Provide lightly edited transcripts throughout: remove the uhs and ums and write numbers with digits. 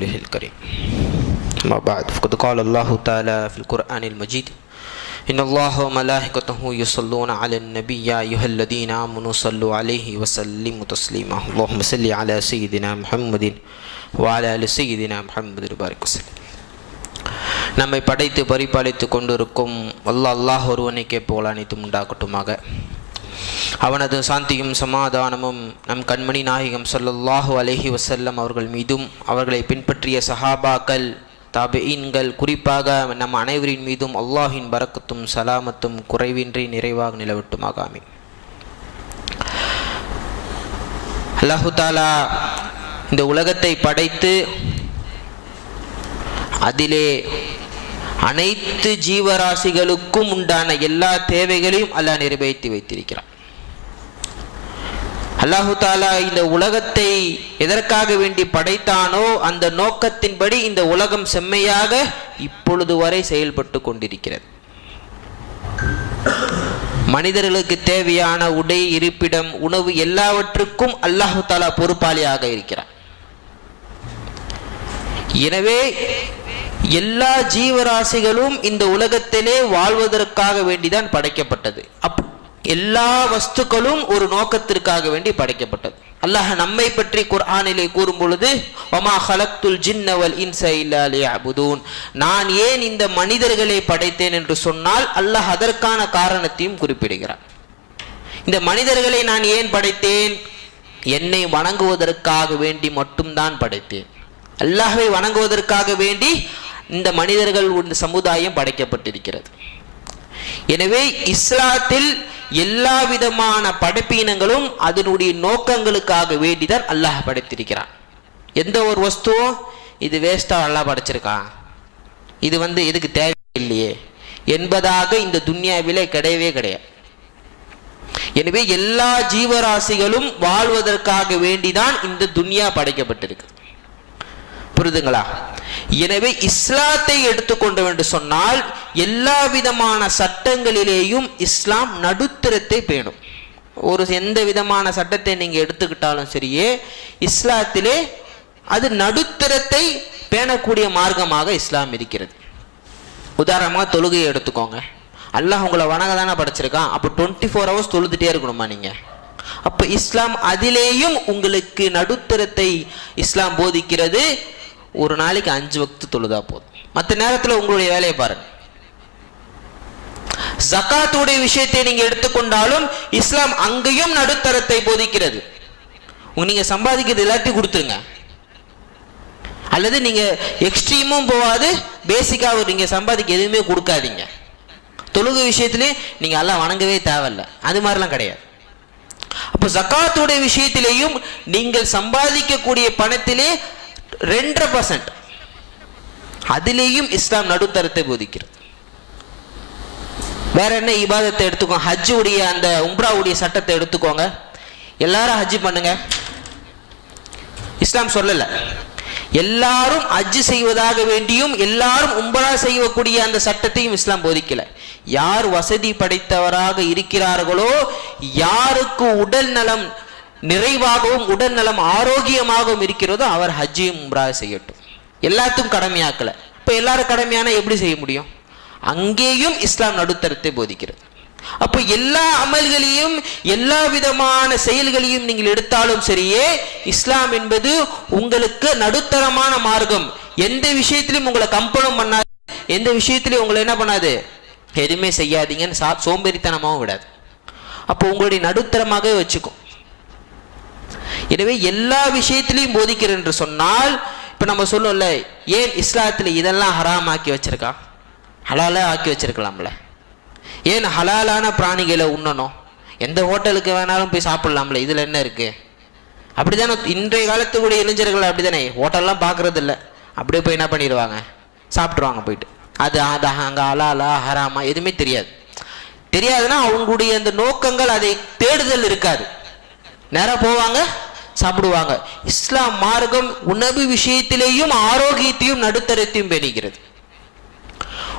رسوله الكريم. أما بعد فقد قال الله تعالى في القرآن المجيد إن الله وملائكته يصلون على النبي يا أيها الذين آمنوا صلوا عليه وسلموا تسليما اللهم صل على سيدنا محمد وعلى آل سيدنا محمد وبارك وسلم. நம்மை படைத்து பரிபாலித்து கொண்டிருக்கும் அல்லாஹ் ஒருவனுக்கே புகழ் அனைத்தும் உண்டாகட்டுமாக. அவனது சாந்தியும் சமாதானமும் நம் கண்மணி நாயகம் ஸல்லல்லாஹு அலைஹி வஸல்லம் அவர்கள் மீதும் அவர்களை பின்பற்றிய சஹாபாக்கள் தாபிஈன்கள் குறிப்பாக நம் அனைவரின் மீதும் அல்லாஹின் பரக்கத்தும் சலாமத்தும் குறைவின்றி நிறைவாக நிலவட்டுமாக. ஆமீன். அல்லாஹு தஆலா இந்த உலகத்தை படைத்து அதிலே அனைத்து ஜீவராசிகளுக்கும் உண்டான எல்லா தேவைகளையும் அல்லாஹ் நிறைவேற்றி வைத்திருக்கிறான். அல்லாஹு தாலா இந்த உலகத்தை எதற்காக வேண்டி படைத்தானோ அந்த நோக்கத்தின்படி இந்த உலகம் செம்மையாக இப்பொழுது வரை செயல்பட்டு கொண்டிருக்கிறது. மனிதர்களுக்கு தேவையான உடை, இருப்பிடம், உணவு எல்லாவற்றுக்கும் அல்லாஹு தாலா பொறுப்பாளியாக இருக்கிறார். எனவே எல்லா ஜீவராசிகளும் இந்த உலகத்திலே வாழ்வதற்காக வேண்டிதான் படைக்கப்பட்டது. எல்லா வஸ்துக்களும் ஒரு நோக்கத்திற்காக வேண்டி படைக்கப்பட்டது. அல்லாஹ் நம்மை பற்றி குர்ஆனிலே கூறும் பொழுது வமா ஹலக்துல் ஜின்ன வல் இன்ஸ இல்லா லியஅபுதூன், நான் ஏன் இந்த மனிதர்களை படைத்தேன் என்று சொன்னால் அல்லாஹ் அதற்கான காரணத்தையும் குறிப்பிடுகிறார். இந்த மனிதர்களை நான் ஏன் படைத்தேன்? என்னை வணங்குவதற்காக வேண்டி மட்டும்தான் படைத்தேன். அல்லாஹ்வை வணங்குவதற்காக வேண்டி இந்த மனிதர்கள் இந்த சமுதாயம் படைக்கப்பட்டிருக்கிறது. எனவே இஸ்லாத்தில் எல்லா விதமான படைப்பினங்களும் அதனுடைய நோக்கங்களுக்காக வேண்டிதான் அல்லாஹ் படைத்திருக்கிறான். எந்த ஒரு வஸ்துவும் இது வேஸ்டா அல்லாஹ் படைச்சிருக்கான், இது எதுக்கு தேவையில்லையே என்பதாக இந்த துன்யாவிலே கிடையவே கிடையாது. எனவே எல்லா ஜீவராசிகளும் வாழ்வதற்காக வேண்டிதான் இந்த துன்யா படைக்கப்பட்டிருக்கு. புரிதுங்களா? எனவே இஸ்லாத்தை எடுத்துக்கொண்டு என்று சொன்னால் எல்லா விதமான சட்டங்களிலேயும் இஸ்லாம் நடுத்தரத்தை பேணும். ஒரு எந்த விதமான சட்டத்தை நீங்க எடுத்துக்கிட்டாலும் சரியே இஸ்லாத்திலே அது நடுத்தரத்தை பேணக்கூடிய மார்க்கமாக இஸ்லாம் இருக்கிறது. உதாரணமாக தொழுகையை எடுத்துக்கோங்க. அல்லாஹ் உங்களை வணங்க தானே படைச்சிருக்கான். அப்போ 24 hours தொழுதுட்டே இருக்கணுமா நீங்க? அப்ப இஸ்லாம் அதிலேயும் உங்களுக்கு நடுத்தரத்தை இஸ்லாம் போதிக்கிறது. ஒரு நாளைக்கு 5 வக்து தொழுதா போதும், மற்ற நேரத்தில் உங்களுடைய வேலையை பாருங்க. ஜகாத்துடைய விஷயத்தை நீங்க எடுத்துக்கொண்டாலும் இஸ்லாம் அங்கேயும் நடுத்தரத்தை போதிக்கிறது. நீங்க சம்பாதிக்கிறது எல்லாத்தையும் கொடுத்துருங்க, அல்லது நீங்க எக்ஸ்ட்ரீமும் போகாது, பேசிக்கா நீங்க சம்பாதிக்க எதுவுமே கொடுக்காதீங்க. தொழுகை விஷயத்திலே நீங்க எல்லாம் வணங்கவே தேவையில்லை, அது மாதிரிலாம் கிடையாது. அப்போ ஜகாத்துடைய விஷயத்திலேயும் நீங்கள் சம்பாதிக்கக்கூடிய பணத்திலே 2% அதிலேயும் இஸ்லாம் நடுத்தரத்தை போதிக்கிறது. வேற என்ன இபாதத்தை எடுத்துக்கோங்க, ஹஜ் உடைய அந்த உம்ராவுடைய சட்டத்தை எடுத்துக்கோங்க. எல்லாரும் ஹஜ் பண்ணுங்க, இஸ்லாம் சொல்லல. எல்லாரும் ஹஜ் செய்வதாக வேண்டியும் எல்லாரும் உம்ரா செய்யக்கூடிய அந்த சட்டத்தையும் இஸ்லாம் போதிக்கல. யார் வசதி படைத்தவராக இருக்கிறார்களோ, யாருக்கு உடல் நலம் நிறைவாகவும் உடல் நலம் ஆரோக்கியமாகவும் இருக்கிறதோ அவர் ஹஜ்ஜையும் உம்ரா செய்யட்டும். எல்லாத்துக்கும் கடமையாக்கல. இப்ப எல்லாரும் கடமையான எப்படி செய்ய முடியும்? அங்கேயும் இஸ்லாம் நடுத்தரத்தை போதிக்கிறது. அப்போ எல்லா அமல்களையும் எல்லா விதமான செயல்களையும் நீங்கள் எடுத்தாலும் சரியே இஸ்லாம் என்பது உங்களுக்கு நடுத்தரமான மார்க்கம். எந்த விஷயத்திலும் உங்களை கம்பளம் பண்ணாது, எந்த விஷயத்திலையும் உங்களை என்ன பண்ணாது, எதுவுமே செய்யாதீங்கன்னு சோம்பேறித்தனமாகவும் விடாது. அப்போ உங்களுடைய நடுத்தரமாகவே வச்சுக்கும். எனவே எல்லா விஷயத்திலையும் போதிக்கிற என்று சொன்னால் இப்ப நம்ம சொல்லல, ஏன் இஸ்லாத்துல இதெல்லாம் ஹராம் ஆக்கி வச்சிருக்கா, ஹலாலா ஆக்கி வச்சிருக்கலாம்ல. ஏன் ஹலாலான பிராணிகளை உண்ணணும், எந்த ஹோட்டலுக்கு வேணாலும் போய் சாப்பிடலாம்ல, இதுல என்ன இருக்கு? அப்படித்தானே இன்றைய காலத்துக்குடைய இளைஞர்கள் அப்படித்தானே, ஹோட்டல்லாம் பாக்குறது இல்லை, அப்படியே போய் என்ன பண்ணிடுவாங்க, சாப்பிட்டுருவாங்க போயிட்டு. அது அங்க ஹலாலா ஹராமா எதுவுமே தெரியாதுன்னா அவங்களுடைய அந்த நோக்கங்கள் அதை தேடுதல் இருக்காது, நேரா போவாங்க சாப்பிடுவாங்க. இஸ்லாம் மார்க்கம் உணவு விஷயத்திலேயும் ஆரோக்கியத்தையும் நடுத்தரத்தையும் பேணுகிறது.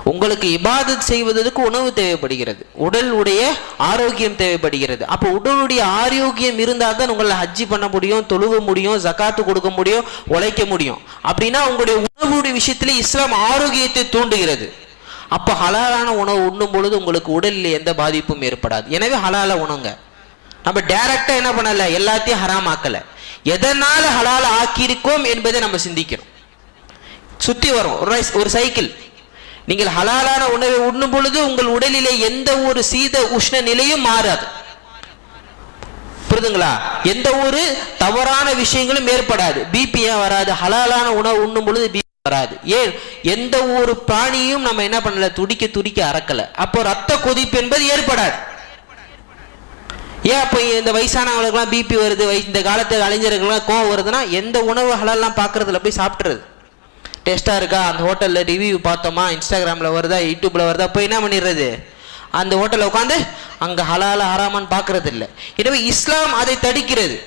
உங்களுக்கு இபாதத் செய்வதற்கு உணவு தேவைப்படுகிறது, உடலுடைய ஆரோக்கியம் தேவைப்படுகிறது. அப்போ உடலுடைய ஆரோக்கியம் இருந்தால் தான் உங்களை ஹஜ்ஜி பண்ண முடியும், தொழுக முடியும், ஜகாத்து கொடுக்க முடியும், உழைக்க முடியும். அப்படின்னா உங்களுடைய உணவுடைய விஷயத்திலே இஸ்லாம் ஆரோக்கியத்தை தூண்டுகிறது. அப்போ ஹலாலான உணவு உண்ணும் பொழுது உங்களுக்கு உடலில் எந்த பாதிப்பும் ஏற்படாது. எனவே ஹலால உணவுங்க. நம்ம டைரக்டா என்ன பண்ணல, எல்லாத்தையும் ஹராமாக்கல, எதனால ஹலால ஆக்கியிருக்கோம் என்பதை நம்ம சிந்திக்கிறோம். சுத்தி வரும் ஒரு சைக்கிள். நீங்கள் ஹலாலான உணவை உண்ணும் பொழுது உங்கள் உடலிலே எந்த ஒரு சீத உஷ்ண நிலையும் மாறாது. புரியுதுங்களா? எந்த ஒரு தவறான விஷயங்களும் ஏற்படாது. பிபி ஏன் வராது? ஹலாலான உணவு உண்ணும் பொழுது பிபி வராது. ஏன்? எந்த ஒரு பிராணியும் நம்ம என்ன பண்ணல, துடிக்க துடிக்க அறக்கல. அப்போ ரத்த கொதிப்பு என்பது ஏற்படாது. ஏன் அப்போ இந்த வயசானவங்களுக்குலாம் பிபி வருது, இந்த காலத்து இளைஞர்களுக்குலாம் கோவம் வருதுன்னா எந்த உணவு ஹலால்லாம் பார்க்கறதுல போய் சாப்பிட்றது. டேஸ்டா இருக்கா, அந்த ஹோட்டல்ல ரிவ்யூ பார்த்தோமா, இன்ஸ்டாகிராம்ல வருதா, யூடியூப்ல வருதா, போய் என்ன பண்ணிடுறது, அந்த ஹோட்டல்ல உட்காந்து அங்க ஹலால ஹராமான்னு பார்க்கறது இல்லை. எனவே இஸ்லாம் அதை தடுக்கிறது.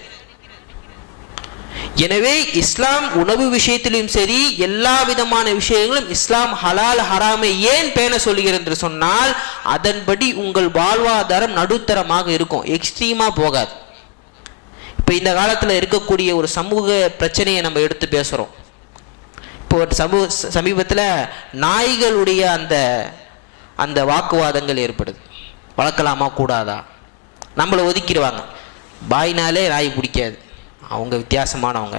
எனவே இஸ்லாம் உணவு விஷயத்திலும் சரி, எல்லா விதமான விஷயங்களும் இஸ்லாம் ஹலால் ஹராமை ஏன் பேண சொல்லுகிறது என்று சொன்னால், அதன்படி உங்கள் வாழ்வாதாரம் நடுத்தரமாக இருக்கும், எக்ஸ்ட்ரீமா போகாது. இப்ப இந்த காலத்துல இருக்கக்கூடிய ஒரு சமூக பிரச்சனையை நம்ம எடுத்து பேசுறோம். இப்போ சமீபத்தில் நாய்களுடைய அந்த வாக்குவாதங்கள் ஏற்படுது. வளர்க்கலாமா கூடாதா? நம்மளை ஒதுக்கிடுவாங்க. பாய்னாலே நாய் பிடிக்காது, அவங்க வித்தியாசமானவங்க.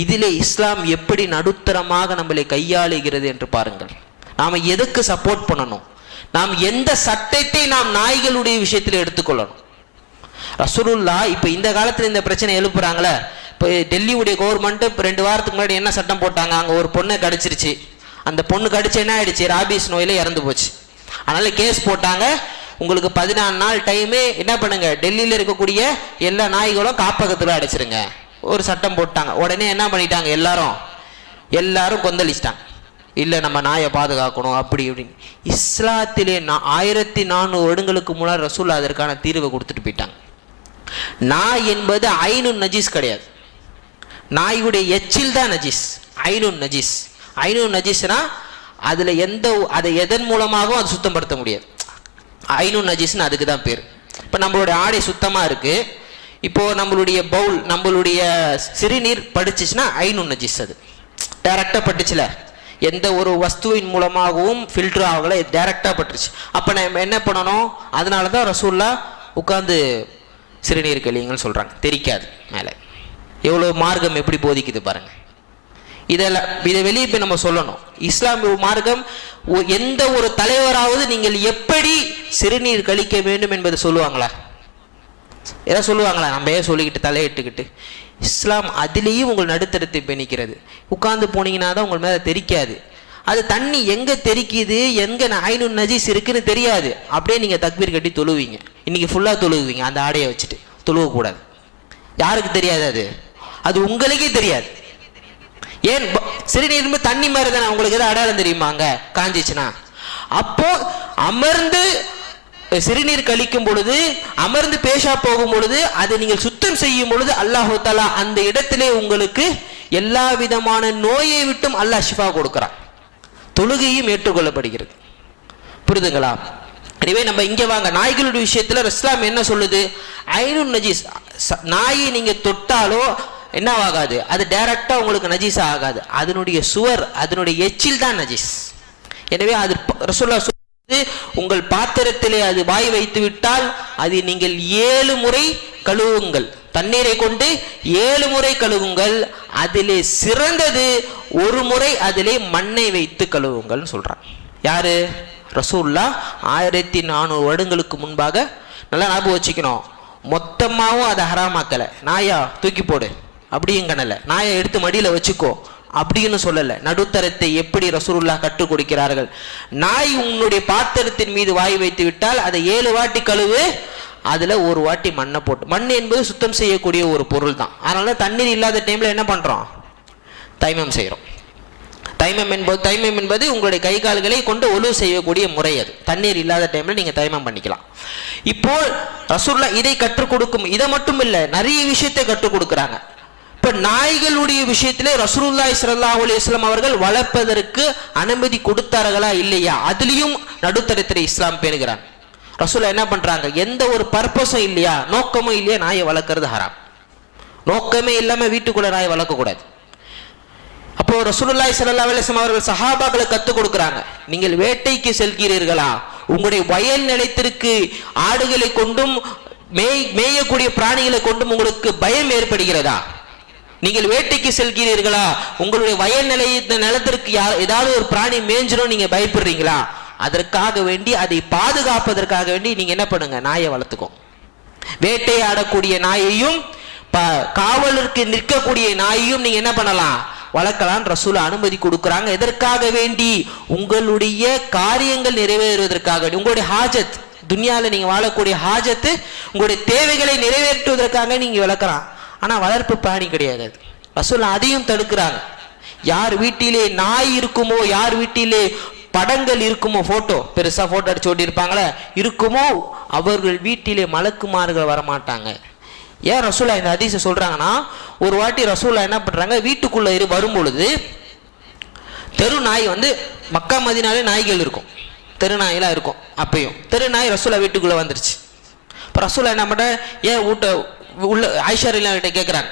இதில் இஸ்லாம் எப்படி நடுத்தரமாக நம்மளை கையாளுகிறது என்று பாருங்கள். நாம் எதுக்கு சப்போர்ட் பண்ணணும்? நாம் எந்த சட்டத்தை நாம் நாய்களுடைய விஷயத்தில் எடுத்துக்கொள்ளணும்? ரசூலுல்லாஹ் இப்போ இந்த காலத்தில் இந்த பிரச்சனை எழுப்புறாங்களே. இப்போ டெல்லியுடைய கவர்மெண்ட் 2 வாரத்துக்கு முன்னாடி என்ன சட்டம் போட்டாங்க, அங்கே ஒரு பொண்ணை கடிச்சிருச்சு. அந்த பொண்ணு கடிச்சு என்ன ஆயிடுச்சு, ராபிஸ் நோயில இறந்து போச்சு. அதனால கேஸ் போட்டாங்க. உங்களுக்கு 14 நாள் டைமு, என்ன பண்ணுங்க, டெல்லியில் இருக்கக்கூடிய எல்லா நாய்களும் காப்பகத்தில் அடைச்சிருங்க ஒரு சட்டம் போட்டாங்க. உடனே என்ன பண்ணிட்டாங்க, எல்லாரும் கொந்தளிச்சிட்டாங்க. இல்லை நம்ம நாயை பாதுகாக்கணும் அப்படி இப்படின்னு. இஸ்லாத்திலே 1400 வருடங்களுக்கு முன்னாடி ரசூல் அதற்கான தீர்வை கொடுத்துட்டு போயிட்டாங்க. நாய் என்பது ஐனுன் நஜீஸ் கிடையாது, நாயுடைய எச்சில் தான் நஜீஸ். ஐனுன் நஜீஸ். ஐனுன் நஜீஸ்னா அதுல அதை எதன் மூலமாகவும் அது சுத்தப்படுத்த முடியாது. ஐனுன் நஜீஸ்னு அதுக்கு தான் பேர். இப்போ நம்மளுடைய ஆடை சுத்தமா இருக்கு, இப்போ நம்மளுடைய பவுல், நம்மளுடைய சிறுநீர் படிச்சுச்சுன்னா ஐனுன் நஜீஸ். அது டைரக்டா பட்டுச்சுல, எந்த ஒரு வஸ்துவின் மூலமாகவும் ஃபில்டர் ஆகல, டைரக்டா பட்டுருச்சு. அப்ப நம்ம என்ன பண்ணணும்? அதனாலதான் ரசூல்லா உட்கார்ந்து சிறுநீர் கழியுங்கன்னு சொல்றாங்க. தெரிக்காது மேலே. எவ்வளவு மார்க்கம் எப்படி போதிக்குது பாருங்க. இதை வெளியே போய் நம்ம சொல்லணும். இஸ்லாமிய மார்க்கம் எந்த ஒரு தலைவராவது நீங்கள் எப்படி சிறுநீர் கழிக்க வேண்டும் என்பதை சொல்லுவாங்களா? ஏதாவது சொல்லுவாங்களா? நம்ம ஏன் சொல்லிக்கிட்டு தலையிட்டுக்கிட்டு? இஸ்லாம் அதிலேயும் உங்கள் நடுத்தரத்தை பெணிக்கிறது. உட்கார்ந்து போனீங்கன்னா தான் உங்கள் மேலே தெரிக்காது. அது தண்ணி எங்க தெரிக்குது, எங்க ஐனுன் நஜீஸ் இருக்குன்னு தெரியாது. அப்படியே நீங்க தக்பீர் கட்டி தொழுவீங்க. இன்னைக்கு ஃபுல்லா தொழுவீங்க அந்த ஆடையை வச்சுட்டு. தொழுவக்கூடாது. யாருக்கு தெரியாது? அது உங்களுக்கே தெரியாது. ஏன்? சிறுநீர் தண்ணி மாதிரி தானே. உங்களுக்கு எதாவது அடையாளம் தெரியுமாங்க காஞ்சிச்சுன்னா? அப்போ அமர்ந்து சிறுநீர் கழிக்கும் பொழுது, அமர்ந்து பேஷா போகும் பொழுது, அதை நீங்கள் சுத்தம் செய்யும் பொழுது அல்லாஹ் தஆலா அந்த இடத்திலே உங்களுக்கு எல்லா விதமான நோயை விட்டும் அல்லாஹ் ஷிஃபா கொடுக்கிறான். தொழுகையும் ஏற்றுக்கொள்ளப்படுகிறது. புரியுதுங்களா? எனவே நம்ம இங்க வாங்க, நாய்களுடைய விஷயத்துல இஸ்லாம் என்ன சொல்லுது? ஐனுன் நஜீஸ். நாயை நீங்க தொட்டாலோ என்ன ஆகாது, அது டைரக்டா உங்களுக்கு நஜீஸா ஆகாது. அதனுடைய சுவர், அதனுடைய எச்சில் தான் நஜீஸ். எனவே அது ரசூலுல்லாஹ் சொல்லுது, உங்கள் பாத்திரத்திலே அது வாய் வைத்து விட்டால் அது நீங்கள் 7 முறை கழுவுங்கள், தண்ணீரை கொண்டு 7 முறை கழுவுங்கள். அதிலே சிறந்தது 1 முறை அதிலே மண்ணை வைத்து கழுவுங்கள் சொல்றான். யாரு? ரசூலுல்லாஹ் 1400 வருடங்களுக்கு முன்பாக. நல்லா ஞாபகம் வச்சுக்கணும். மொத்தமாகவும் அதை ஹராமாக்கல. நாயா தூக்கி போடு அப்படிங்கனல, நாயை எடுத்து மடியில வச்சுக்கோ அப்படின்னு சொல்லல. நடுத்தரத்தை எப்படி ரசூலுல்லாஹ் கற்றுக் கொடுக்கிறார்கள். நாய் உன்னுடைய பாத்திரத்தின் மீது வாய் வைத்து விட்டால் அதை 7 வாட்டி கழுவு, அதுல 1 வாட்டி மண்ணை போட்டு. மண் என்பது சுத்தம் செய்யக்கூடிய ஒரு பொருள் தான். அதனால தண்ணீர் இல்லாத டைம்ல என்ன பண்றோம்? தைமம் செய்யறோம். தைமம் என்பது உங்களுடைய கை கால்களை கொண்டு ஒழு செய்யக்கூடிய முறை. அது தண்ணீர் இல்லாத டைம்ல நீங்க தைமம் பண்ணிக்கலாம். இப்போ ரசூலுல்லாஹ் இதை கற்றுக் கொடுக்கும். இதை மட்டும் இல்ல, நிறைய விஷயத்தை கற்றுக் கொடுக்குறாங்க. இப்ப அப்ப நாய்களுடைய விஷயத்திலே ரசூலுல்லாஹி ஸல்லல்லாஹு அலைஹி வஸல்லம் அவர்கள் வளர்ப்பதற்கு அனுமதி கொடுத்தார்களா இல்லையா, அதுலயும் நடுத்தரத்திலே இஸ்லாம் பேணுகிறான். ரசூலுல்லாஹ் என்ன பண்றாங்க, எந்த ஒரு பர்பஸும் இல்லையா, நோக்கமும் இல்லையா, நாயை வளர்க்கறது ஹராம். நோக்கமே இல்லாம வீட்டுக்குள்ள நாயை வளர்க்க கூடாது. அப்போ ரசூலுல்லாஹி ஸல்லல்லாஹு அலைஹி வஸல்லம் அவர்கள் சஹாபாக்களுக்கு கற்றுக் கொடுக்குறாங்க, நீங்கள் வேட்டைக்கு செல்கிறீர்களா, உங்களுடைய வயல் நிலத்திற்கு ஆடுகளை கொண்டும் மேயக்கூடிய பிராணிகளை கொண்டும் உங்களுக்கு பயம் ஏற்படுகிறதா? நீங்கள் வேட்டைக்கு செல்கிறீர்களா, உங்களுடைய வயல் நிலத்திற்கு ஏதாவது ஒரு பிராணி மேய்ஞ்சிரும், நீங்க பயப்படுறீங்களா? அதற்காக வேண்டி, அதை பாதுகாப்பதற்காக வேண்டி நீங்க என்ன பண்ணுங்க, நாயை வளர்த்துக்கோ. வேட்டையாடக்கூடிய நாயையும் காவலருக்கு நிற்கக்கூடிய நாயையும் நீங்க என்ன பண்ணலாம், வளர்க்கலாம். ரசூல் அனுமதி கொடுக்குறாங்க. எதற்காக வேண்டி, உங்களுடைய காரியங்கள் நிறைவேறுவதற்காக வேண்டி, உங்களுடைய ஹாஜத், துன்யால நீங்க வாழக்கூடிய ஹாஜத்து, உங்களுடைய தேவைகளை நிறைவேற்றுவதற்காக நீங்க வளர்க்கலாம். ஆனா வளர்ப்பு பிராணி கிடையாது. ரசூல் அதையும் தடுக்கிறாங்க. யார் வீட்டிலே நாய் இருக்குமோ, யார் வீட்டிலே படங்கள் இருக்குமோ, போட்டோ பெருசா போட்டோ அடிச்சு ஓட்டி இருப்பாங்களே இருக்குமோ, அவர்கள் வீட்டிலே மலக்குமார்கள் வரமாட்டாங்க. ஏன் ரசூலா இந்த ஹதீஸை சொல்றாங்கன்னா, ஒரு வாட்டி ரசூலா என்ன பண்றாங்க, வீட்டுக்குள்ள வரும் பொழுது தெரு நாய் வந்து, மக்கா மதீனாலே நாய்கள் இருக்கும், தெரு நாயெல்லாம் இருக்கும். அப்பயும் தெரு நாய் ரசூலா வீட்டுக்குள்ள வந்துருச்சு. இப்போ ரசூலா என்ன பண்ற, ஏன் உள்ள ஆயிஷா கிட்ட கேட்குறாங்க,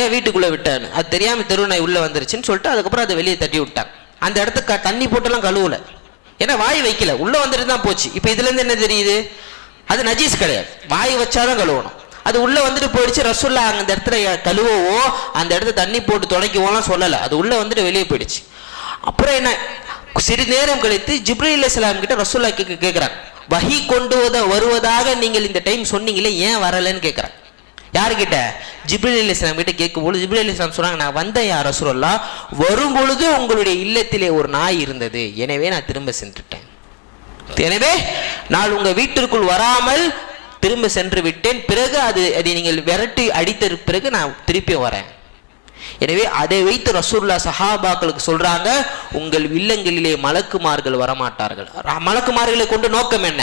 ஏன் வீட்டுக்குள்ள விட்டான்னு. அது தெரியாம தெரு நாய் உள்ள வந்துருச்சுன்னு சொல்லிட்டு அதுக்கப்புறம் அதை வெளியே தட்டி விட்டாங்க. அந்த இடத்துக்கு தண்ணி போட்டெல்லாம் கழுவல, ஏன்னா வாய் வைக்கல, உள்ள வந்துட்டு தான் போச்சு. இப்போ இதுல இருந்து என்ன தெரியுது, அது நஜீஸ் கிடையாது, வாய் வச்சாதான் கழுவணும். அது உள்ள வந்துட்டு போயிடுச்சு. ரசூல்லா அந்த இடத்துல கழுவவோ அந்த இடத்துல தண்ணி போட்டு துடைக்கவோலாம் சொல்லலை, அது உள்ள வந்துட்டு வெளியே போயிடுச்சு. அப்புறம் என்ன, சிறிது நேரம் கழித்து ஜிப்ரீல் அலைஹிஸ்ஸலாம் கிட்ட ரசூல்லா கேட்குறாங்க, வஹி கொண்டு வருவதாக நீங்கள் இந்த டைம் சொன்னீங்களே, ஏன் வரலன்னு கேட்குறாங்க. யாருக்கிட்ட, ஜிப்ரீல் அலைஹிஸ்ஸலாம் கிட்ட கேட்கும்போது ஜிப்ரீல் அலைஹிஸ்ஸலாம் சொன்னாங்க, நான் வந்த யா ரசூலுல்லாஹ், வரும் பொழுது உங்களுடைய இல்லத்திலே ஒரு நாய் இருந்தது, எனவே நான் திரும்ப சென்றுட்டேன். எனவே நான் உங்க வீட்டிற்குள் வராமல் திரும்ப சென்று விட்டேன். பிறகு அதை நீங்கள் விரட்டி அடித்த பிறகு நான் திருப்பி வரேன். எனவே அதை வைத்து ரசூலுல்லாஹ் சஹாபாக்களுக்கு சொல்றாங்க, உங்கள் இல்லங்களிலே மலக்குமார்கள் வரமாட்டார்கள். மலக்குமார்களை கொண்டு நோக்கம் என்ன,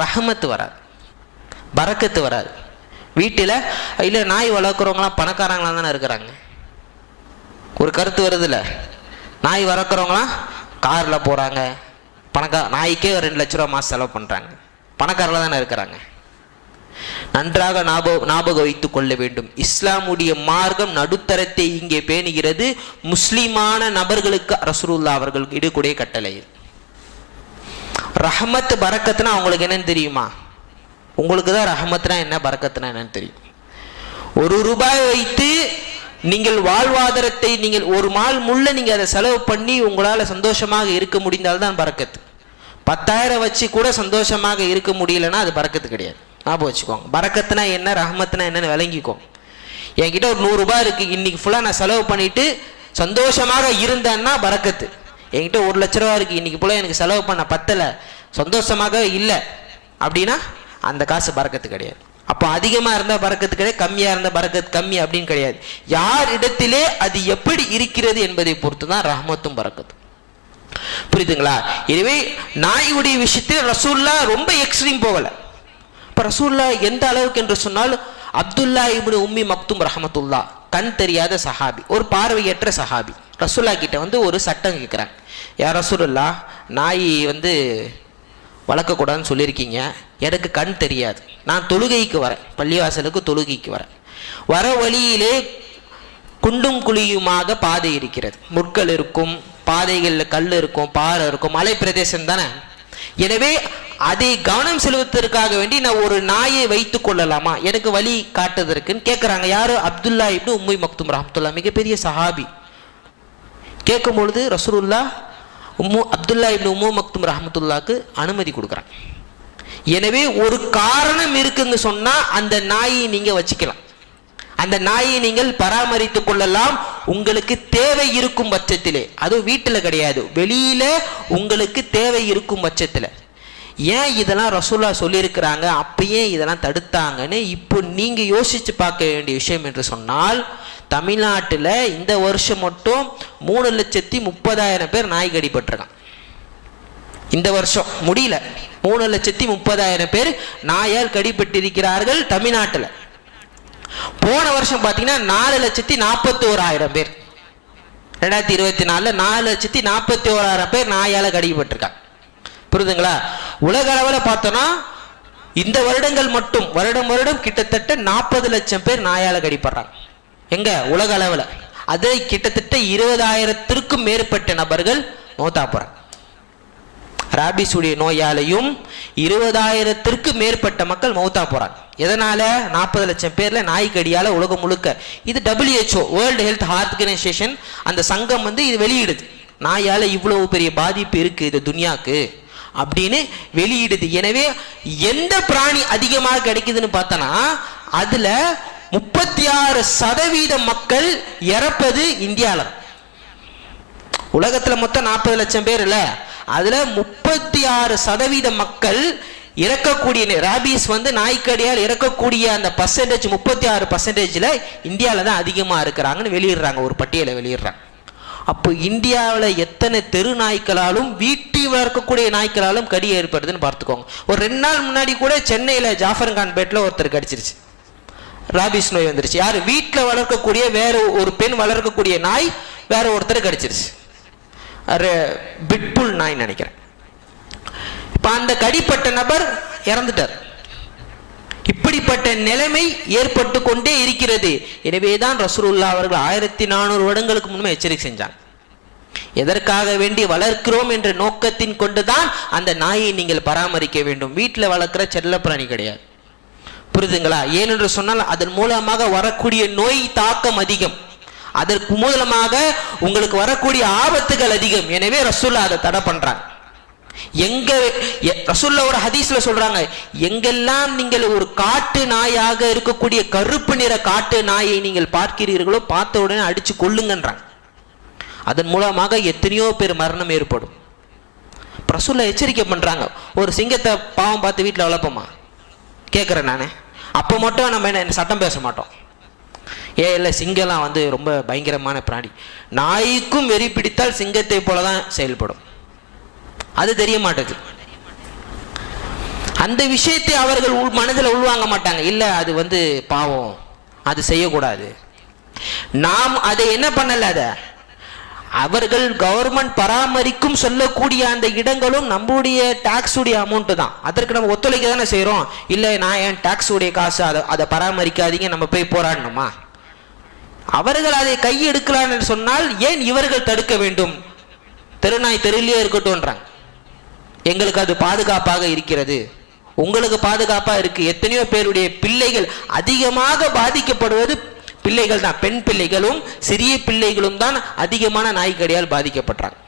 ரஹமத்து வராது, பரக்கத்து வராது. வீட்டில் இல்லை நாய் வளர்க்குறவங்களாம் பணக்காரங்களாம் தானே இருக்கிறாங்க. ஒரு கருத்து வருதுல்ல, நாய் வளர்க்குறவங்களாம் காரில் போகிறாங்க, நாய்க்கே 2 லட்ச ரூபா மாதம் செலவு பண்ணுறாங்க, பணக்காரர்களாக தானே இருக்கிறாங்க. நன்றாக ஞாபகம் வைத்துக் கொள்ள வேண்டும், இஸ்லாமுடைய மார்க்கம் நடுத்தரத்தை இங்கே பேணுகிறது. முஸ்லிமான நபர்களுக்கு ரசூலுல்லாஹ் அவர்கள் இடக்கூடிய கட்டளை. ரஹமத் பரக்கத்துனா அவங்களுக்கு என்னன்னு தெரியுமா, உங்களுக்கு தான் ரஹமத்னா என்ன, பரக்கத்துனா என்னன்னு தெரியும். 1 ரூபாய் வைத்து நீங்கள் வாழ்வாதாரத்தை, நீங்கள் ஒரு நாள் முள்ள நீங்க அதை செலவு பண்ணி உங்களால சந்தோஷமாக இருக்க முடிந்தால்தான் பரக்கத்து. 10,000 வச்சு கூட சந்தோஷமாக இருக்க முடியலன்னா அது பரக்கத்து கிடையாது. ஞாபகம் வச்சுக்கோங்க, பரக்கத்துனா என்ன, ரஹமத்துனா என்னன்னு விளங்கிக்கோங்க. என்கிட்ட ஒரு 100 ரூபாய் இருக்கு, இன்னைக்கு ஃபுல்லா நான் செலவு பண்ணிட்டு சந்தோஷமாக இருந்தேன்னா பரக்கத்து. என்கிட்ட 1 லட்ச ரூபா இருக்கு, இன்னைக்கு ஃபுல்லா எனக்கு செலவு பண்ண பத்தல, சந்தோஷமாக இல்லை அப்படின்னா அந்த காசு பரக்கத்து கிடையாது. அப்போ அதிகமா இருந்தா பரக்கத்து கிடையாது, கம்மியா இருந்தா பரக்கத்து கம்மி அப்படின்னு கிடையாது. யார் இடத்திலே அது எப்படி இருக்கிறது என்பதை பொறுத்து தான் ரஹமத்தும் பரக்கத்தும். புரியுதுங்களா? எனவே நாயுடைய விஷயத்தில் ரசூல்லா ரொம்ப எக்ஸ்ட்ரீம் போகல. இப்ப ரசூல்லா எந்த அளவுக்கு என்று சொன்னால், அப்துல்லா இப்னு உம்மி மக்தும் ரஹமத்துல்லா, கண் தெரியாத சஹாபி, ஒரு பார்வையற்ற சஹாபி, ரசூல்லா கிட்ட வந்து ஒரு சட்டம் கேட்குறாங்க. யார் ரசூலுல்லா, நாய் வந்து வளர்க்கக்கூடாதுன்னு சொல்லியிருக்கீங்க, எனக்கு கண் தெரியாது, நான் தொழுகைக்கு வரேன், பள்ளிவாசலுக்கு தொழுகைக்கு வரேன், வர வழியிலே குண்டும் குழியுமாக பாதை இருக்கிறது, முட்கள் இருக்கும், பாதைகளில் கல் இருக்கும், பாறை இருக்கும், மலை பிரதேசம் தானே. எனவே அதை கவனம் செலுத்துவதற்காக வேண்டி நான் ஒரு நாயை வைத்துக் கொள்ளலாமா, எனக்கு வழி காட்டுவதற்குன்னு கேட்குறாங்க. யாரு, அப்துல்லா இப்னு உம்மி மக்தும் ரஹ்மத்துல்லாஹ், மிகப்பெரிய சஹாபி. கேட்கும் பொழுது ரசூலுல்லாஹ் அப்துல்லா இப்னு உம்மி மக்தும் ரஹ்மத்துல்லாஹ்க்கு அனுமதி கொடுக்குறாங்க. எனவே ஒரு காரணம் இருக்குன்னு சொன்னா அந்த நாயை நீங்க வச்சுக்கலாம், அந்த நாயை நீங்கள் பராமரித்துக் கொள்ளலாம், உங்களுக்கு தேவை இருக்கும் பட்சத்திலே. அதுவும் வீட்டில் கிடையாது, வெளியில உங்களுக்கு தேவை இருக்கும் பட்சத்தில். ஏன் இதெல்லாம் ரசூலா சொல்லியிருக்கிறாங்க, அப்பயே இதெல்லாம் தடுத்தாங்கன்னு இப்போ நீங்க யோசிச்சு பார்க்க வேண்டிய விஷயம் என்று சொன்னால், தமிழ்நாட்டில் இந்த வருஷம் மட்டும் 3,30,000 பேர் நாய் கடிபட்டிருக்கான். இந்த வருஷம் முடியல, 3,30,000 பேர் நாயால் கடிபட்டிருக்கிறார்கள் தமிழ்நாட்டில். போன வருஷம் பார்த்தீங்கன்னா 4,41,000 பேர். 2024 4,41,000 பேர் நாயால கடிக்கப்பட்டிருக்காங்க. புரியுதுங்களா? உலக அளவில் பார்த்தோம்னா இந்த வருடங்கள் மட்டும் வருடம் கிட்டத்தட்ட 40 லட்சம் பேர் நாயால கடிப்படுறாங்க. எங்க உலக அளவில் அது கிட்டத்தட்ட 20,000த்திற்கும் மேற்பட்ட நபர்கள் மௌத்தா போறாங்க. ராபிஸ் உடைய நோயாலையும் 20,000த்திற்கு மேற்பட்ட மக்கள் மௌத்தா போறாங்க. எதனால? 40 லட்சம் பேர்ல நாய்க்கடியால உலகம் முழுக்க. இது WHO வேர்ல்டு ஹெல்த் ஆர்கனைசேஷன் அந்த சங்கம் இது வெளியிடுது. நாயால இவ்வளவு பெரிய பாதிப்பு இருக்கு இது துனியாக்கு அப்படின்னு வெளியிடுது. எனவே எந்த பிராணி அதிகமாக கிடைக்குதுன்னு பார்த்தனா அதுல 36% மக்கள் இறப்பது இந்தியாவில். உலகத்துல மொத்தம் 40 லட்சம் பேர் இல்ல, அதுல 36% மக்கள் இறக்கக்கூடிய ராபிஸ் நாய்க்கடியால் இறக்கக்கூடிய அந்த பர்சன்டேஜ் 36%ல இந்தியாவில தான் அதிகமா இருக்கிறாங்கன்னு வெளியிடுறாங்க, ஒரு பட்டியலை வெளியிடுறாங்க. அப்போ இந்தியாவில் எத்தனை தெரு நாய்க்களாலும் வீட்டில் வளர்க்கக்கூடிய நாய்க்களாலும் கடி ஏற்படுதுன்னு பார்த்துக்கோங்க. ஒரு 2 நாள் முன்னாடி கூட சென்னையில் ஜாஃபர்கான் பேட்டில் ஒருத்தர் கடிச்சிருச்சு, ராபிஸ் நோய் வந்துருச்சு. யாரு? வீட்டில் வளர்க்கக்கூடிய வேற ஒரு பெண் வளர்க்கக்கூடிய நாய் வேற ஒருத்தர் கடிச்சிருச்சு, பிட்புல் நாய் நினைக்கிறேன். இப்ப அந்த கடிப்பட்ட நபர் இறந்துட்டார். இப்படிப்பட்ட நிலைமை ஏற்பட்டு கொண்டே இருக்கிறது. எனவேதான் ரசூலுல்லாஹ் அவர்கள் 1400 வருடங்களுக்கு முன்பே எச்சரிக்கை செஞ்சாங்க. எதற்காக வேண்டி வளர்க்கிறோம் என்ற நோக்கத்தின் கொண்டுதான் அந்த நாயை நீங்கள் பராமரிக்க வேண்டும். வீட்டில் வளர்க்கிற செல்ல பிராணி கிடையாது. புரியுதுங்களா? ஏனென்று சொன்னால் அதன் மூலமாக வரக்கூடிய நோய் தாக்கம் அதிகம், அதற்கு மூலமாக உங்களுக்கு வரக்கூடிய ஆபத்துகள் அதிகம். எனவே ரசூலுல்லாஹ் அதை தடை பண்றாங்க. எங்க ரசூலுல்லாஹ் ஒரு ஹதீஸ்ல சொல்றாங்க, எங்கெல்லாம் நீங்கள் ஒரு காட்டு நாயாக இருக்கக்கூடிய கருப்பு நிற காட்டு நாயை நீங்கள் பார்க்கிறீர்களோ பார்த்த உடனே அடிச்சு கொள்ளுங்கன்றாங்க. அதன் மூலமாக எத்தனையோ பேர் மரணம் ஏற்படும். ரசூலுல்லாஹ் எச்சரிக்கை பண்றாங்க. ஒரு சிங்கத்தை பாவம் பார்த்து வீட்டில் வளர்ப்போமா? கேட்கிறேன் நானே. அப்போ மட்டும் நம்ம என்ன சட்டம் பேச மாட்டோம். இல்லை, சிங்கம்லாம் ரொம்ப பயங்கரமான பிராணி. நாய்க்கும் வெறி பிடித்தால் சிங்கத்தை போலதான் செயல்படும். அது தெரிய மாட்டேது. அந்த விஷயத்தை அவர்கள் மனதில் உள்வாங்க மாட்டாங்க. இல்ல அது பாவம், அது செய்யக்கூடாது. நாம் அதை என்ன பண்ணல, அத அவர்கள் கவர்மெண்ட் பராமரிக்கும் சொல்லக்கூடிய அந்த இடங்களும் நம்முடைய டாக்ஸ் உடைய அமௌண்ட் தான். அதற்கு நம்ம ஒத்துழைக்க தானே செய்யறோம். இல்ல நான் ஏன் டாக்ஸ் உடைய காசு அதை பராமரிக்காதீங்க நம்ம போய் போராடணுமா? அவர்கள் அதை கையெடுக்கலான்னு சொன்னால் ஏன் இவர்கள் தடுக்க வேண்டும்? தெருநாய் தெருவிலேயே இருக்கட்டும்ன்றாங்க. எங்களுக்கு அது பாதுகாப்பாக இருக்கிறது, உங்களுக்கு பாதுகாப்பா இருக்கு. எத்தனையோ பேருடைய பிள்ளைகள் அதிகமாக பாதிக்கப்படுவது பிள்ளைகள் தான். பெண் பிள்ளைகளும் சிறிய பிள்ளைகளும் தான் அதிகமான நாய்க்கடியால் பாதிக்கப்படுறாங்க.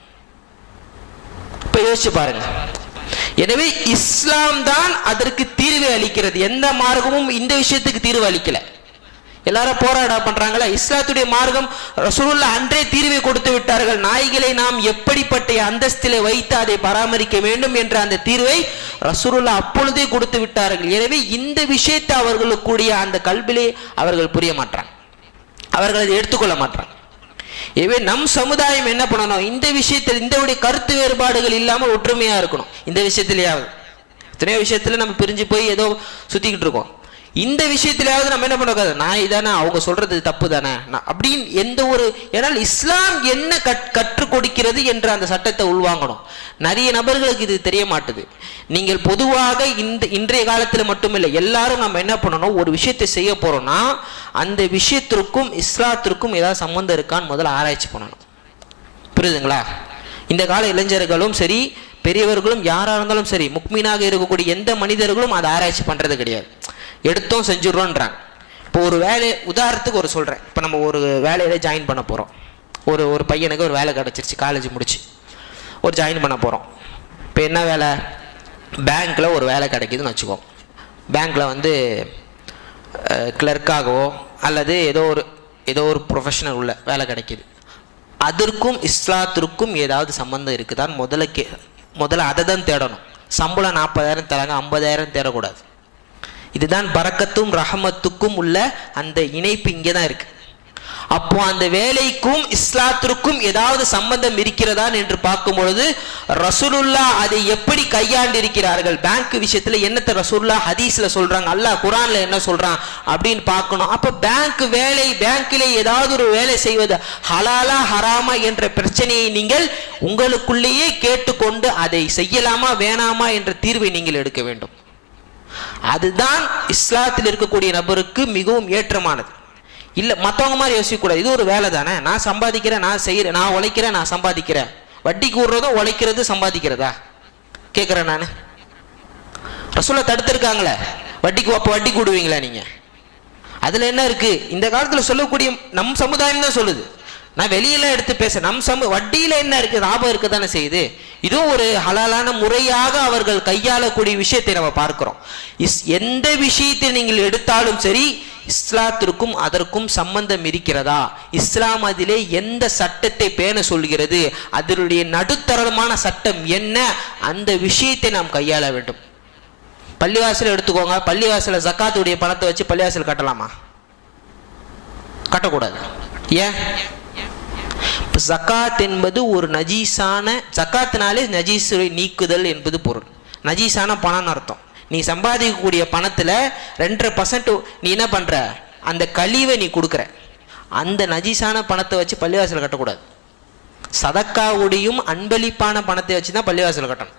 இப்ப யோசிச்சு பாருங்க. எனவே இஸ்லாம் தான் அதற்கு தீர்வு அளிக்கிறது. எந்த மார்க்கமும் இந்த விஷயத்துக்கு தீர்வு அளிக்கல. எல்லாரும் போராட பண்றாங்களா? இஸ்லாத்துடைய மார்க்கம் ரசூலுல்லாஹ் அன்றே தீர்வை கொடுத்து விட்டார்கள். நாய்களை நாம் எப்படிப்பட்ட அந்தஸ்திலே வைத்து அதை பராமரிக்க வேண்டும் என்ற அந்த தீர்வை ரசூலுல்லாஹ் அப்பொழுதே கொடுத்து விட்டார்கள். எனவே இந்த விஷயத்தை அவர்களுக்குரிய அந்த கல்விலே அவர்கள் புரிய மாட்டாங்க, அவர்கள் அதை எடுத்துக்கொள்ள மாட்டாங்க. எனவே நம் சமுதாயம் என்ன பண்ணணும்? இந்த விஷயத்தில் இந்த கருத்து வேறுபாடுகள் இல்லாமல் ஒற்றுமையா இருக்கணும். இந்த விஷயத்திலேயாவது, எத்தனையோ விஷயத்துல நம்ம பிரிஞ்சு போய் ஏதோ சுத்திக்கிட்டு இருக்கோம். இந்த விஷயத்திலாவது நம்ம என்ன பண்ணக்கூடாது, நாய் தானே, அவங்க சொல்றது தப்பு தானே அப்படின்னு எந்த ஒரு, ஏன்னால் இஸ்லாம் என்ன கற்றுக் கொடுக்கிறது என்ற அந்த சட்டத்தை உள்வாங்கணும். நிறைய நபர்களுக்கு இது தெரிய மாட்டுது. நீங்கள் பொதுவாக இன்றைய காலத்தில் மட்டுமில்லை, எல்லாரும் நம்ம என்ன பண்ணணும், ஒரு விஷயத்தை செய்ய போறோம்னா அந்த விஷயத்திற்கும் இஸ்லாத்திற்கும் ஏதாவது சம்பந்தம் இருக்கான்னு முதல்ல ஆராய்ச்சி பண்ணணும். புரியுதுங்களா? இந்த கால இளைஞர்களும் சரி, பெரியவர்களும் யாரா இருந்தாலும் சரி, முக்மீனாக இருக்கக்கூடிய எந்த மனிதர்களும் அதை ஆராய்ச்சி பண்றது கிடையாது. எடுத்தோம் செஞ்சுடுறோன்றாங்க. இப்போ ஒரு வேலை, உதாரணத்துக்கு ஒரு சொல்கிறேன். இப்போ நம்ம ஒரு வேலையில ஜாயின் பண்ண போகிறோம். ஒரு பையனுக்கு ஒரு வேலை கிடச்சிருச்சு, காலேஜ் முடிச்சு ஒரு ஜாயின் பண்ண போகிறோம். இப்போ என்ன வேலை? பேங்க்கில் ஒரு வேலை கிடைக்குதுன்னு வச்சுக்கோ. பேங்க்கில் கிளர்க்காகவோ அல்லது ஏதோ ஒரு ப்ரொஃபஷனல் உள்ள வேலை கிடைக்கிது. அதற்கும் இஸ்லாத்திற்கும் ஏதாவது சம்பந்தம் இருக்குதான்னு முதல்ல அதை தான் தேடணும். சம்பளம் 40,000 தராங்க, 50,000 தேடக்கூடாது. இதுதான் பரக்கத்தும் ரஹமத்துக்கும் உள்ள அந்த இணைப்பு இங்கே தான் இருக்கு. அப்போ அந்த வேலைக்கும் இஸ்லாத்திற்கும் ஏதாவது சம்பந்தம் இருக்கிறதா என்று பார்க்கும் பொழுது ரசூலுல்லாஹ் அதை எப்படி கையாண்டு இருக்கிறார்கள், பேங்க் விஷயத்துல என்னத்தை ரசூலுல்லாஹ் ஹதீஸ்ல சொல்றாங்க, அல்லாஹ் குர்ஆன்ல என்ன சொல்றான் அப்படின்னு பார்க்கணும். அப்ப பேங்க் வேலை, பேங்க்கிலே ஏதாவது ஒரு வேலை செய்வது ஹலாலா ஹராமா என்ற பிரச்சனையை நீங்கள் உங்களுக்குள்ளேயே கேட்டுக்கொண்டு அதை செய்யலாமா வேணாமா என்ற தீர்வை நீங்கள் எடுக்க வேண்டும். அதுதான் இஸ்லாத்தில் இருக்கக்கூடிய நபருக்கு மிகவும் ஏற்றமானது. இல்லை மற்றவங்க மாதிரி யோசிக்கக்கூடாது, இது ஒரு வேலை தானே, நான் சம்பாதிக்கிறேன், நான் செய்கிறேன், நான் உழைக்கிறேன், நான் சம்பாதிக்கிறேன். வட்டி கூடுறதும் உழைக்கிறது சம்பாதிக்கிறதா கேட்குறேன் நான். ரசூலுல்லாஹ் தடுத்திருக்காங்களே வட்டிக்கு, அப்போ வட்டி கூடுவீங்களா நீங்கள்? அதில் என்ன இருக்குது? இந்த காலத்தில் சொல்லக்கூடிய நம் சமுதாயம் தான் சொல்லுது, நான் வெளியெல்லாம் எடுத்து பேச, வட்டியில் என்ன இருக்குது, லாபம் இருக்க தானே செய்யுது. இதுவும் ஒரு ஹலாலான முறையாக அவர்கள் கையாளக்கூடிய விஷயத்தை நம்ம பார்க்கிறோம். எந்த விஷயத்தை நீங்கள் எடுத்தாலும் சரி, இஸ்லாத்திற்கும் அதற்கும் சம்பந்தம் இருக்கிறதா, இஸ்லாம் அதிலே எந்த சட்டத்தை பேண சொல்கிறது, அதனுடைய நடுத்தரமான சட்டம் என்ன, அந்த விஷயத்தை நாம் கையாள வேண்டும். பள்ளிவாசல் எடுத்துக்கோங்க, பள்ளிவாசல ஜக்காத்துடைய பணத்தை வச்சு பள்ளிவாசல் கட்டலாமா? கட்டக்கூடாது. ஏன்? ஜக்காத் என்பது ஒரு நஜீஸான, ஜக்காத்தினாலே நஜீஸை நீக்குதல் என்பது பொருள். நஜீஸான பணம்னு அர்த்தம். நீ சம்பாதிக்கக்கூடிய பணத்தில் 2.5% நீ என்ன பண்ணுற, அந்த கழிவை நீ கொடுக்குற. அந்த நஜீஸான பணத்தை வச்சு பள்ளிவாசல் கட்டக்கூடாது. சதக்காவுடையும் அன்பளிப்பான பணத்தை வச்சு தான் பள்ளிவாசல் கட்டணும்.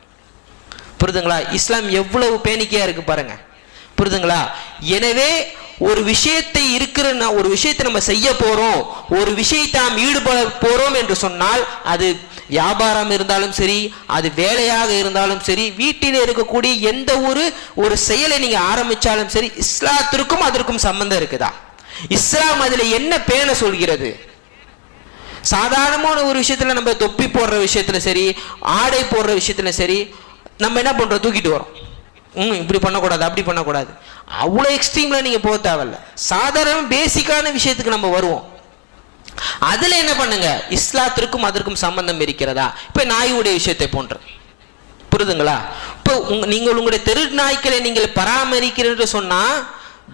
புரிதுங்களா? இஸ்லாம் எவ்வளவு பேணிக்கையாக இருக்குது பாருங்க. புரிதுங்களா? எனவே ஒரு விஷயத்தை ஒரு விஷயத்தை நம்ம செய்ய போறோம், ஒரு விஷயத்தை நாம் ஈடுபட போறோம் என்று சொன்னால், அது வியாபாரம் இருந்தாலும் சரி, அது வேலையாக இருந்தாலும் சரி, வீட்டில் இருக்கக்கூடிய எந்த ஒரு செயலை நீங்க ஆரம்பிச்சாலும் சரி, இஸ்லாத்திற்கும் அதற்கும் சம்பந்தம் இருக்குதா? இஸ்லாம் அதுல என்ன பேண சொல்கிறது? சாதாரணமான ஒரு விஷயத்துல, நம்ம தொப்பி போடுற விஷயத்துல சரி, ஆடை போடுற விஷயத்துல சரி, நம்ம என்ன பண்றோம், தூக்கிட்டு வரோம். இப்படி பண்ணக்கூடாது, அப்படி பண்ணக்கூடாது. அவ்வளோ எக்ஸ்ட்ரீம்ல நீங்க போக தேவையில்ல. சாதாரண பேசிக்கான விஷயத்துக்கு நம்ம வருவோம். அதுல என்ன பண்ணுங்க, இஸ்லாத்திற்கும் அதற்கும் சம்பந்தம் இருக்கிறதா? இப்ப நாயுடைய விஷயத்தை போன்ற, புரிதுங்களா? இப்போ நீங்கள் உங்களுடைய தெரு நாய்க்களை நீங்கள் பராமரிக்கிறேன்னு சொன்னா,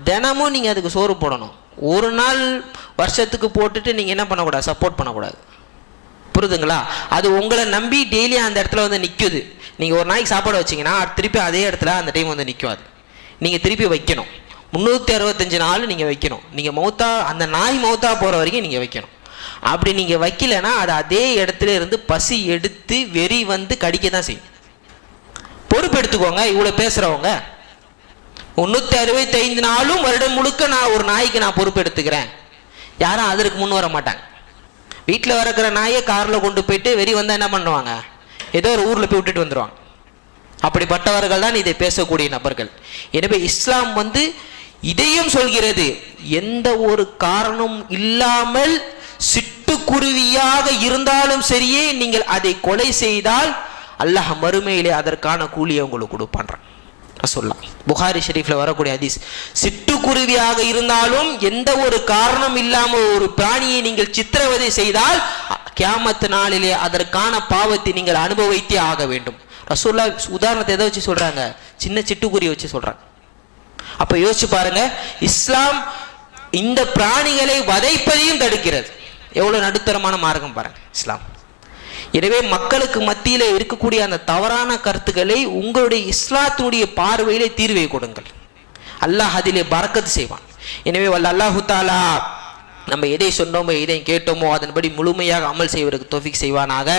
தினமும் நீங்க அதுக்கு சோறு போடணும். ஒரு நாள் வருஷத்துக்கு போட்டுட்டு நீங்க என்ன பண்ணக்கூடாது, சப்போர்ட் பண்ணக்கூடாது. புரிதுங்களா? அது உங்களை நம்பி டெய்லி அந்த இடத்துல வந்து நிற்குது. நீங்கள் ஒரு நாளைக்கு சாப்பாடு வச்சிங்கன்னா திருப்பி அதே இடத்துல அந்த டைம் வந்து நிற்காது. நீங்கள் திருப்பி வைக்கணும். 365 நாள் நீங்கள் வைக்கணும். நீங்கள் அந்த நாய் மௌத்தா போகிற வரைக்கும் நீங்கள் வைக்கணும். அப்படி நீங்கள் வைக்கலைன்னா அது அதே இடத்துல இருந்து பசி எடுத்து வெறி வந்து கடிக்க தான் செய்யும். பொறுப்பு எடுத்துக்கோங்க. இவ்வளோ பேசுகிறவங்க 365 நாளும் வருடம் முழுக்க நான் ஒரு நாய்க்கு நான் பொறுப்பு எடுத்துக்கிறேன், யாரும் அதற்கு முன் வர மாட்டாங்க. வீட்டில் வரக்கிற நாயை காரில் கொண்டு போயிட்டு வெறி வந்தால் என்ன பண்ணுவாங்க, ஏதோ ஒரு ஊரில் போய் விட்டுட்டு வந்துடுவாங்க. அப்படிப்பட்டவர்கள் தான் இதை பேசக்கூடிய நபர்கள். எனவே இஸ்லாம் வந்து இதையும் சொல்கிறது, எந்த ஒரு காரணம் இல்லாமல் சிட்டுக்குருவியாக இருந்தாலும் சரியே நீங்கள் அதை கொலை செய்தால் அல்லாஹ் மறுமையிலே அதற்கான கூலியை உங்களுக்கு கொடுப்பான். ரசூலுல்லாஹ் புகாரி ஷெரீஃப்ல வரக்கூடிய ஹதீஸ். சிட்டுக்குருவியாக இருந்தாலும் எந்த ஒரு காரணம் இல்லாமல் ஒரு பிராணியை நீங்கள் சித்திரவதை செய்தால் கியாமத் நாளிலே அதற்கான பாவத்தை நீங்கள் அனுபவித்தே ஆக வேண்டும். ரசூலுல்லாஹ் உதாரணத்தை எதை வச்சு சொல்றாங்க, சின்ன சிட்டுக்குருவியை வச்சு சொல்றாங்க. அப்ப யோசிச்சு பாருங்க, இஸ்லாம் இந்த பிராணிகளை வதைப்பதையும் தடுக்கிறது. எவ்வளவு நடுத்தரமான மார்க்கம் பாருங்க இஸ்லாம். எனவே மக்களுக்கு மத்தியில இருக்கக்கூடிய அந்த தவறான கருத்துக்களை உங்களுடைய இஸ்லாத்தினுடைய பார்வையிலே தீர்வை கொடுங்கள். அல்லாஹ் அதிலே பரக்கத் செய்வான். எனவே வல்ல அல்லாஹு தஆலா நம்ம எதை சொன்னோமோ எதை கேட்டோமோ அதன்படி முழுமையாக அமல் செய்வதற்கு தௌஃபீக் செய்வானாக.